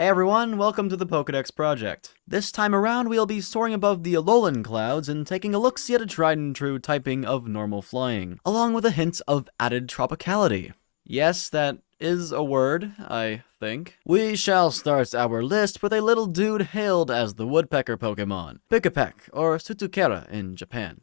Hey everyone, welcome to the Pokedex Project. This time around, we'll be soaring above the Alolan clouds and taking a look-see at a tried-and-true typing of normal flying, along with a hint of added tropicality. Yes, that is a word, I think. We shall start our list with a little dude hailed as the woodpecker Pokemon, Pikipek, or Sutukera in Japan.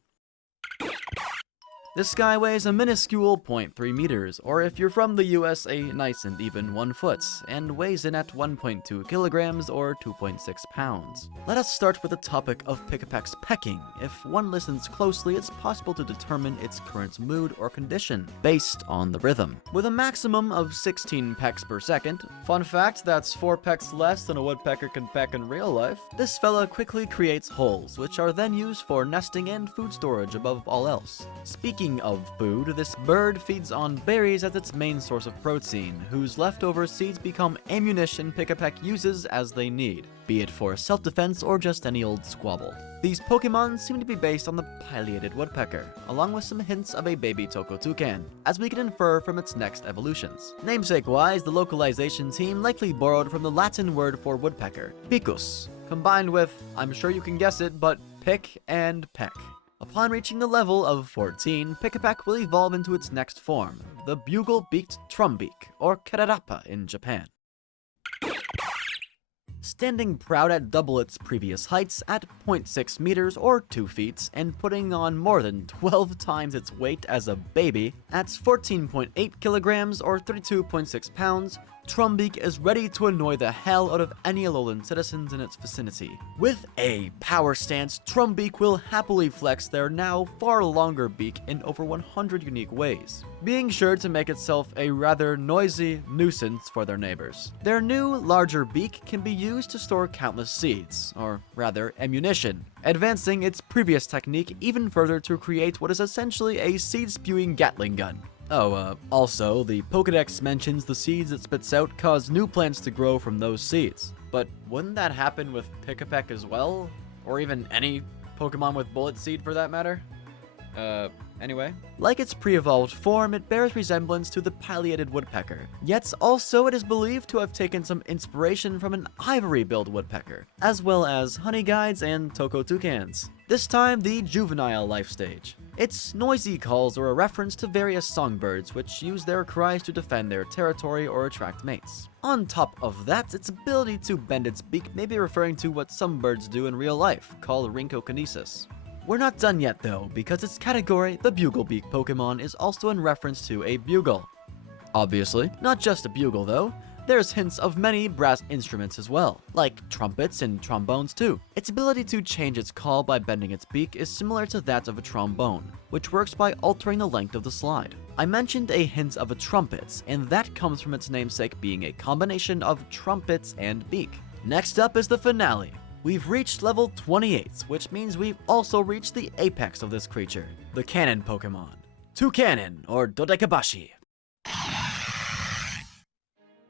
This guy weighs a minuscule 0.3 meters, or if you're from the US, a nice and even 1 foot, and weighs in at 1.2 kilograms or 2.6 pounds. Let us start with the topic of Pikipek's pecking. If one listens closely, it's possible to determine its current mood or condition, based on the rhythm. With a maximum of 16 pecks per second, fun fact, that's 4 pecks less than a woodpecker can peck in real life, this fella quickly creates holes, which are then used for nesting and food storage above all else. Speaking of food, this bird feeds on berries as its main source of protein, whose leftover seeds become ammunition Pikipek uses as they need, be it for self-defense or just any old squabble. These Pokemon seem to be based on the pileated woodpecker, along with some hints of a baby Toucan, as we can infer from its next evolutions. Namesake-wise, the localization team likely borrowed from the Latin word for woodpecker, picus, combined with, I'm sure you can guess it, but pick and peck. Upon reaching the level of 14, Pikipek will evolve into its next form, the bugle-beaked Trumbeak, or Kararappa in Japan. Standing proud at double its previous heights at 0.6 meters or 2 feet, and putting on more than 12 times its weight as a baby, at 14.8 kilograms or 32.6 pounds, Trumbeak is ready to annoy the hell out of any Alolan citizens in its vicinity. With a power stance, Trumbeak will happily flex their now far longer beak in over 100 unique ways, being sure to make itself a rather noisy nuisance for their neighbors. Their new, larger beak can be used to store countless seeds, or rather ammunition, advancing its previous technique even further to create what is essentially a seed-spewing Gatling gun. Also, the Pokedex mentions the seeds it spits out cause new plants to grow from those seeds. But wouldn't that happen with Pikipek as well? Or even any Pokemon with Bullet Seed for that matter? Anyway. Like its pre-evolved form, it bears resemblance to the pileated woodpecker. Yet also it is believed to have taken some inspiration from an ivory-billed woodpecker, as well as honey guides and toucans. This time, the juvenile life stage. Its noisy calls are a reference to various songbirds which use their cries to defend their territory or attract mates. On top of that, its ability to bend its beak may be referring to what some birds do in real life, called rhynchokinesis. We're not done yet though, because its category, the Bugle-beak Pokemon, is also in reference to a bugle. Obviously, not just a bugle though. There's hints of many brass instruments as well, like trumpets and trombones too. Its ability to change its call by bending its beak is similar to that of a trombone, which works by altering the length of the slide. I mentioned a hint of a trumpet, and that comes from its namesake being a combination of trumpets and beak. Next up is the finale. We've reached level 28, which means we've also reached the apex of this creature, the cannon Pokemon, Toucannon, or Dodekabashi.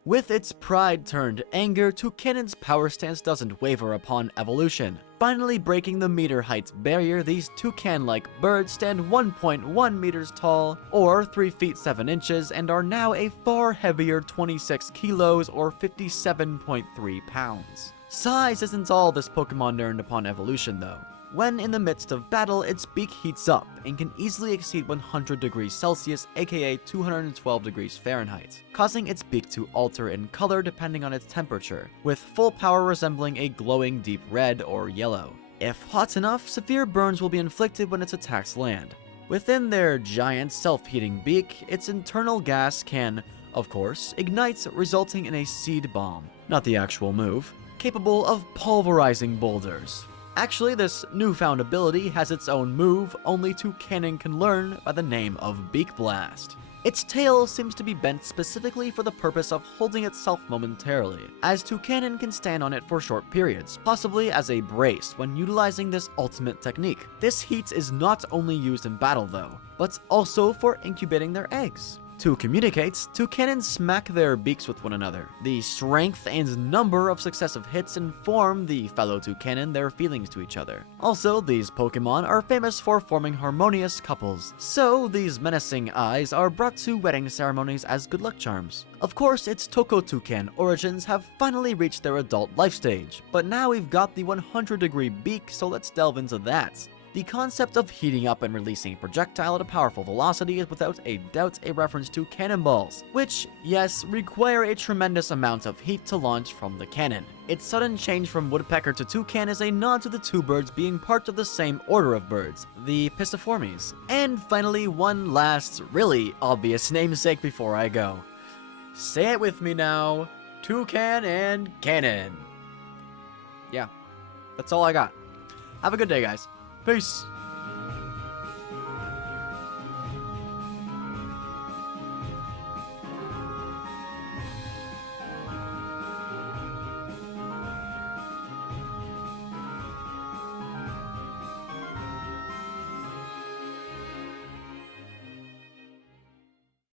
With its pride turned anger, Toucannon's power stance doesn't waver upon evolution. Finally breaking the meter height barrier, these toucan-like birds stand 1.1 meters tall, or 3 feet 7 inches, and are now a far heavier 26 kilos or 57.3 pounds. Size isn't all this Pokemon earned upon evolution though. When in the midst of battle, its beak heats up and can easily exceed 100 degrees Celsius, aka 212 degrees Fahrenheit, causing its beak to alter in color depending on its temperature, with full power resembling a glowing deep red or yellow. If hot enough, severe burns will be inflicted when its attacks land. Within their giant self-heating beak, its internal gas can, of course, ignite, resulting in a seed bomb, not the actual move, capable of pulverizing boulders. Actually, this newfound ability has its own move only Toucannon can learn by the name of Beak Blast. Its tail seems to be bent specifically for the purpose of holding itself momentarily, as Toucannon can stand on it for short periods, possibly as a brace when utilizing this ultimate technique. This heat is not only used in battle though, but also for incubating their eggs. To communicate, Toucannon smack their beaks with one another. The strength and number of successive hits inform the fellow Toucannon their feelings to each other. Also, these Pokemon are famous for forming harmonious couples, so these menacing eyes are brought to wedding ceremonies as good luck charms. Of course, its Toucan origins have finally reached their adult life stage, but now we've got the 100-degree beak, so let's delve into that. The concept of heating up and releasing a projectile at a powerful velocity is without a doubt a reference to cannonballs, which, yes, require a tremendous amount of heat to launch from the cannon. Its sudden change from woodpecker to toucan is a nod to the two birds being part of the same order of birds, the Pisciformes. And finally, one last, really obvious namesake before I go. Say it with me now, toucan and cannon. Yeah, that's all I got. Have a good day, guys. Peace.